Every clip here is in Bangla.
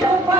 Thank.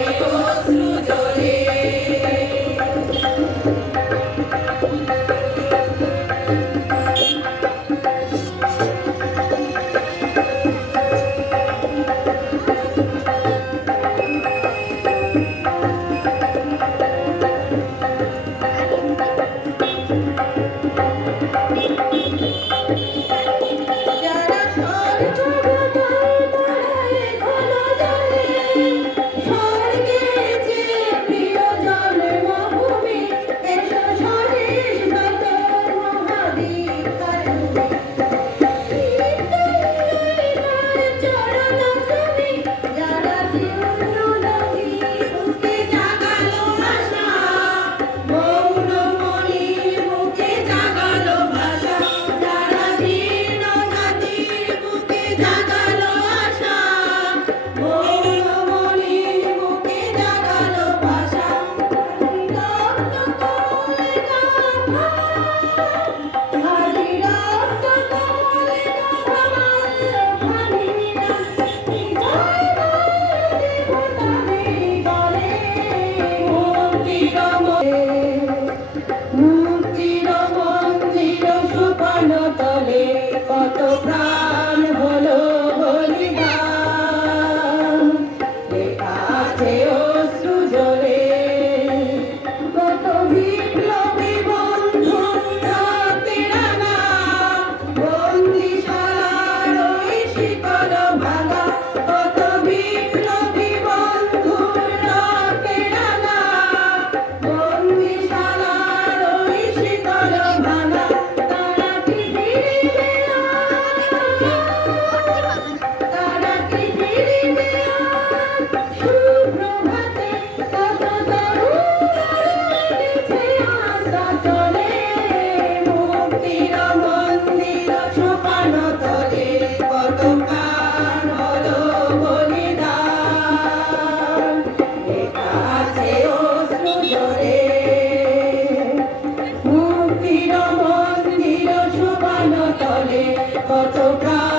কত প্রাণ